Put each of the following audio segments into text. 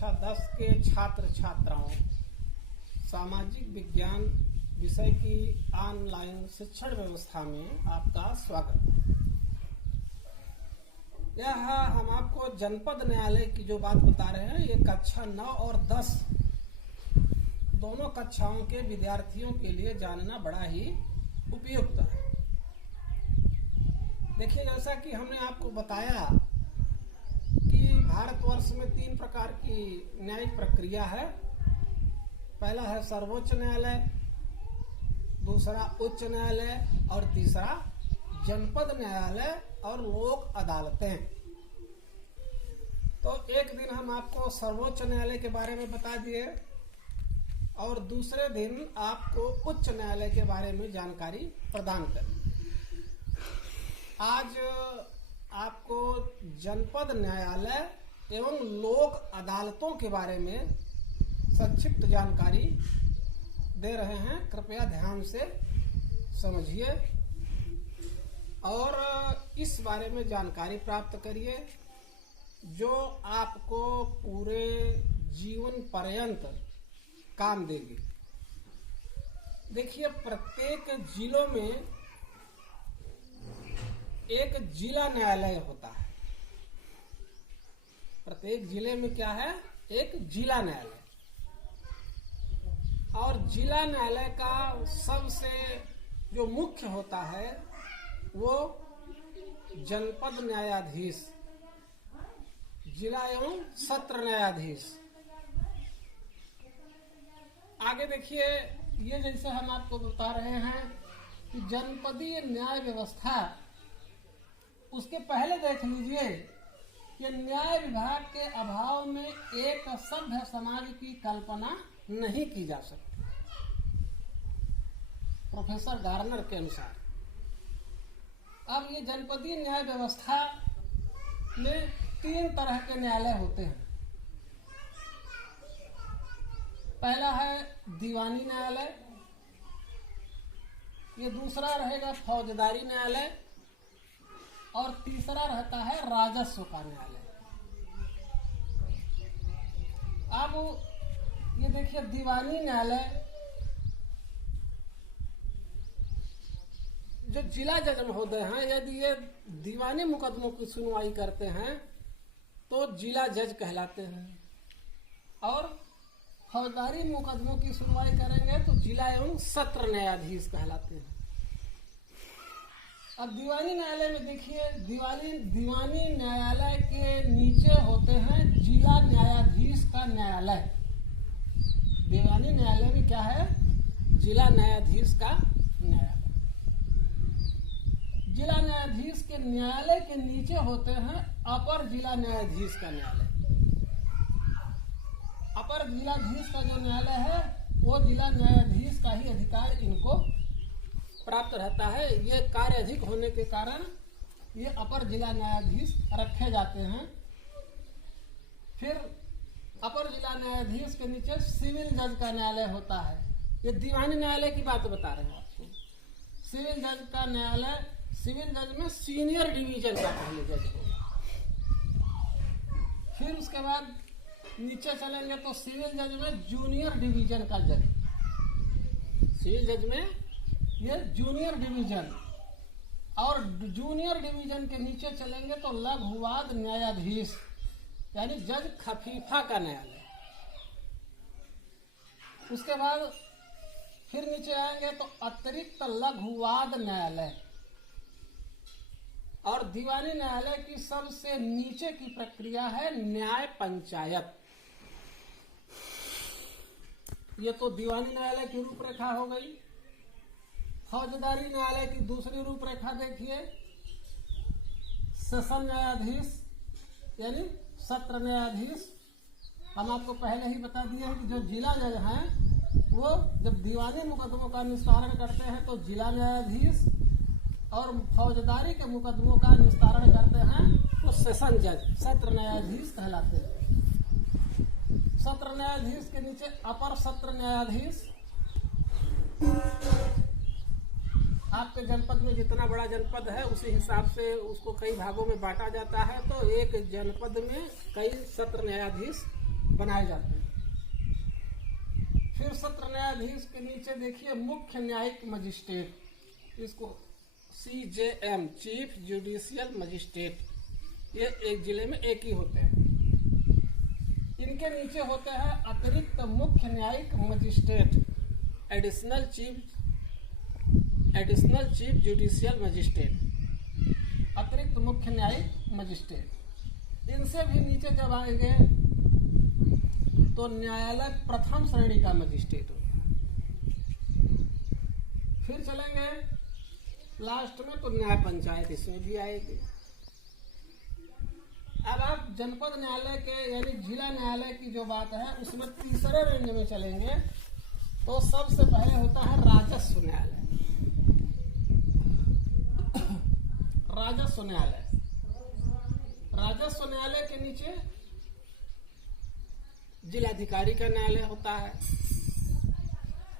कक्षा 10 के छात्र छात्राओं सामाजिक विज्ञान विषय की ऑनलाइन शिक्षण व्यवस्था में आपका स्वागत। यह हम आपको जनपद न्यायालय की जो बात बता रहे हैं, ये कक्षा 9 और 10 दोनों कक्षाओं के विद्यार्थियों के लिए जानना बड़ा ही उपयुक्त है। देखिए, जैसा कि हमने आपको बताया कि भारतवर्ष में 3 प्रकार की न्यायिक प्रक्रिया है। पहला है सर्वोच्च न्यायालय, दूसरा उच्च न्यायालय और तीसरा जनपद न्यायालय और लोक अदालतें। तो एक दिन हम आपको सर्वोच्च न्यायालय के बारे में बता दिए और दूसरे दिन आपको उच्च न्यायालय के बारे में जानकारी प्रदान करें। आज आपको जनपद न्यायालय एवं लोक अदालतों के बारे में संक्षिप्त जानकारी दे रहे हैं। कृपया ध्यान से समझिए और इस बारे में जानकारी प्राप्त करिए जो आपको पूरे जीवन पर्यंत काम देगी। देखिए, प्रत्येक जिलों में एक जिला न्यायालय होता है। प्रत्येक जिले में क्या है? एक जिला न्यायालय। और जिला न्यायालय का सबसे जो मुख्य होता है वो जनपद न्यायाधीश, जिला एवं सत्र न्यायाधीश। आगे देखिए, ये जैसे हम आपको बता रहे हैं कि जनपदीय न्याय व्यवस्था, उसके पहले देख लीजिए कि न्याय विभाग के अभाव में एक सभ्य समाज की कल्पना नहीं की जा सकती। प्रोफेसर गार्नर के अनुसार अब ये जनपदीय न्याय व्यवस्था में 3 तरह के न्यायालय होते हैं। पहला है दीवानी न्यायालय, ये दूसरा रहेगा फौजदारी न्यायालय और तीसरा रहता है राजस्व का न्यायालय। अब ये देखिए, दीवानी न्यायालय जो जिला जज महोदय हैं, यदि ये दीवानी मुकदमों की सुनवाई करते हैं तो जिला जज कहलाते हैं और फौजदारी मुकदमों की सुनवाई करेंगे तो जिला एवं सत्र न्यायाधीश कहलाते हैं। अब दीवानी न्यायालय में देखिए, दीवानी न्यायालय के नीचे होते हैं जिला न्यायाधीश का न्यायालय। दीवानी न्यायालय में क्या है? जिला न्यायाधीश का न्यायालय। जिला न्यायाधीश के न्यायालय के नीचे होते हैं अपर जिला न्यायाधीश का न्यायालय। अपर जिलाधीश का जो न्यायालय है वो जिला न्यायाधीश का ही अधिकार इनको प्राप्त रहता है। ये कार्य अधिक होने के कारण ये अपर जिला न्यायाधीश रखे जाते हैं। फिर अपर जिला न्यायाधीश के नीचे सिविल जज का न्यायालय होता है। ये दीवानी न्यायालय की बात बता रहे हैं आपको। सिविल जज का न्यायालय, सिविल जज में सीनियर डिवीजन का पहले जज होगा। फिर उसके बाद नीचे चलेंगे तो सिविल जज में जूनियर डिवीजन का जज। सिविल जज में ये जूनियर डिवीजन, और जूनियर डिवीजन के नीचे चलेंगे तो लघुवाद न्यायाधीश यानी जज खफीफा का न्यायालय। उसके बाद फिर नीचे आएंगे तो अतिरिक्त लघुवाद न्यायालय। और दीवानी न्यायालय की सबसे नीचे की प्रक्रिया है न्याय पंचायत। ये तो दीवानी न्यायालय की रूपरेखा हो गई। फौजदारी न्यायालय की दूसरी रूपरेखा देखिए, सेशन न्यायाधीश यानी सत्र न्यायाधीश। हम आपको पहले ही बता दिए हैं कि जो जिला जज हैं वो जब दीवानी मुकदमों का निस्तारण करते हैं तो जिला न्यायाधीश, और फौजदारी के मुकदमों का निस्तारण करते हैं तो सेशन जज, सत्र न्यायाधीश कहलाते हैं। सत्र न्यायाधीश के नीचे अपर सत्र न्यायाधीश। आपके जनपद में जितना बड़ा जनपद है उसी हिसाब से उसको कई भागों में बांटा जाता है, तो एक जनपद में कई सत्र न्यायाधीश बनाए जाते हैं। फिर सत्र न्यायाधीश के नीचे देखिए मुख्य न्यायिक मजिस्ट्रेट, इसको CJM, चीफ जुडिशियल मजिस्ट्रेट, ये एक जिले में एक ही होते हैं। इनके नीचे होते हैं अतिरिक्त मुख्य न्यायिक magistrate, additional chief judicial magistrate, अतिरिक्त मुख्य न्यायिक मजिस्ट्रेट। इनसे भी नीचे जब आएंगे तो न्यायालय प्रथम श्रेणी का मजिस्ट्रेट होता है। फिर चलेंगे लास्ट में तो न्याय पंचायत इसमें भी आएगी। अब आप जनपद न्यायालय के यानी जिला न्यायालय की जो बात है उसमें तीसरे रेंज में चलेंगे तो सबसे पहले होता है राजस्व न्यायालय। राजस्व न्यायालय, राजस्व न्यायालय के नीचे जिलाधिकारी का न्यायालय होता है,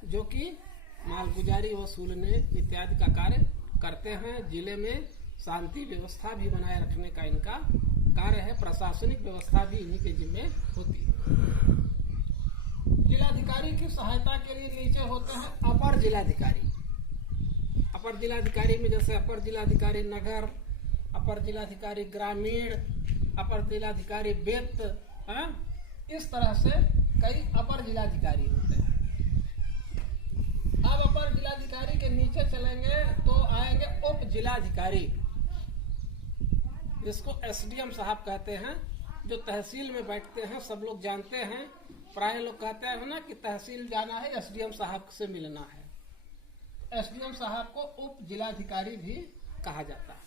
जो कि मालगुजारी वसूलने इत्यादि का कार्य करते हैं। जिले में शांति व्यवस्था भी बनाए रखने का इनका कार्य है। प्रशासनिक व्यवस्था भी इन्हीं के जिम्मे होती है। जिलाधिकारी की सहायता के लिए नीचे होते हैं अपर जिलाधिकारी। अपर जिलाधिकारी में जैसे अपर जिलाधिकारी नगर, अपर जिलाधिकारी ग्रामीण, अपर जिलाधिकारी वित्त, इस तरह से कई अपर जिलाधिकारी होते हैं। अब अपर जिलाधिकारी के नीचे चलेंगे तो आएंगे उप जिलाधिकारी, जिसको SDM साहब कहते हैं, जो तहसील में बैठते हैं। सब लोग जानते हैं, प्राय लोग कहते हैं ना कि तहसील जाना है SDM साहब से मिलना है। SDM साहब को उप जिलाधिकारी भी कहा जाता है।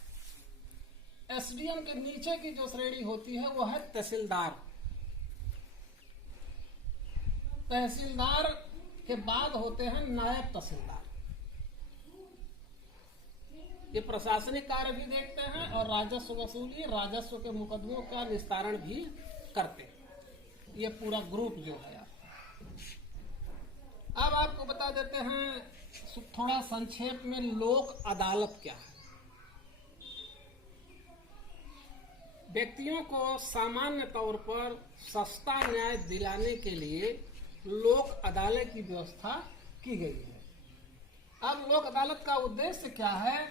SDM के नीचे की जो श्रेणी होती है वो है तहसीलदार। तहसीलदार के बाद होते हैं नायब तहसीलदार। ये प्रशासनिक कार्य भी देखते हैं और राजस्व वसूली, राजस्व के मुकदमों का निस्तारण भी करते हैं। ये पूरा ग्रुप जो है। अब आपको बता देते हैं थोड़ा संक्षेप में लोक अदालत क्या है। व्यक्तियों को सामान्य तौर पर सस्ता न्याय दिलाने के लिए लोक अदालत की व्यवस्था की गई है। अब लोक अदालत का उद्देश्य क्या है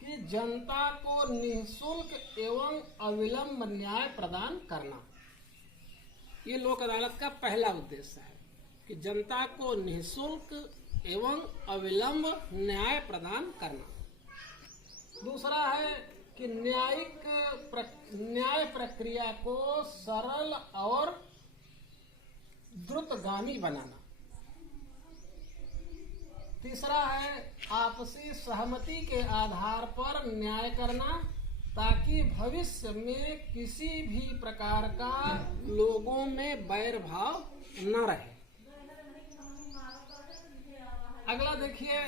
कि जनता को निःशुल्क एवं अविलंब न्याय प्रदान करना। ये लोक अदालत का पहला उद्देश्य है कि जनता को निःशुल्क एवं अविलंब न्याय प्रदान करना। दूसरा है कि न्याय प्रक्रिया को सरल और द्रुतगामी बनाना। तीसरा है आपसी सहमति के आधार पर न्याय करना, ताकि भविष्य में किसी भी प्रकार का लोगों में बैर भाव न रहे। अगला देखिए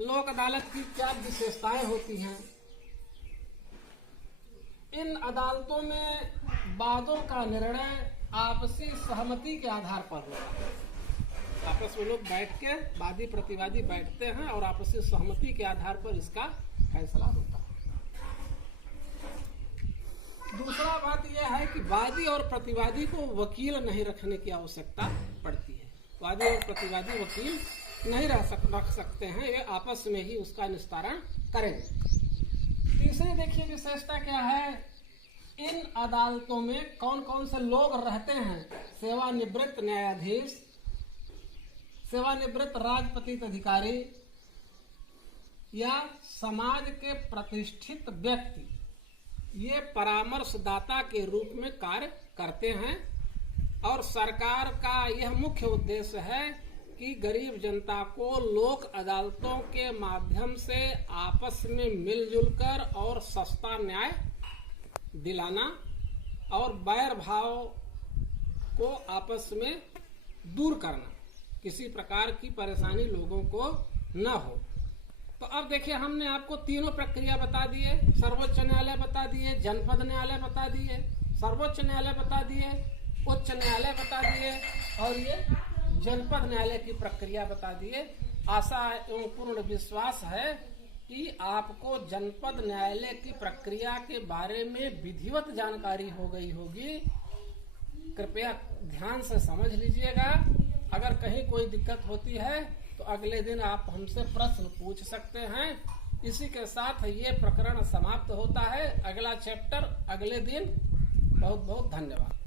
लोक अदालत की क्या विशेषताएं होती हैं। इन अदालतों में वादों का निर्णय आपसी सहमति के आधार पर होता है। आपस में लोग बैठ के वादी प्रतिवादी बैठते हैं और आपसी सहमति के आधार पर इसका फैसला होता है। दूसरा बात यह है कि वादी और प्रतिवादी को वकील नहीं रखने की आवश्यकता पड़ती है। वादी और प्रतिवादी वकील नहीं रख सकते हैं, ये आपस में ही उसका निस्तारण करेंगे। तीसरी देखिए विशेषता क्या है। इन अदालतों में कौन कौन से लोग रहते हैं। सेवानिवृत्त न्यायाधीश, सेवानिवृत्त राजपत्रित अधिकारी या समाज के प्रतिष्ठित व्यक्ति, ये परामर्शदाता के रूप में कार्य करते हैं। और सरकार का यह मुख्य उद्देश्य है कि गरीब जनता को लोक अदालतों के माध्यम से आपस में मिलजुल कर और सस्ता न्याय दिलाना और बैर भाव को आपस में दूर करना, किसी प्रकार की परेशानी लोगों को न हो। तो अब देखिए हमने आपको तीनों प्रक्रिया बता दिए। सर्वोच्च न्यायालय बता दिए, जनपद न्यायालय बता दिए, सर्वोच्च न्यायालय बता दिए, उच्च न्यायालय बता दिए और ये जनपद न्यायालय की प्रक्रिया बता दिए। आशा एवं पूर्ण विश्वास है कि आपको जनपद न्यायालय की प्रक्रिया के बारे में विधिवत जानकारी हो गई होगी कृपया ध्यान से समझ लीजिएगा। अगर कहीं कोई दिक्कत होती है तो अगले दिन आप हमसे प्रश्न पूछ सकते हैं। इसी के साथ ये प्रकरण समाप्त होता है। अगला चैप्टर अगले दिन। बहुत बहुत धन्यवाद।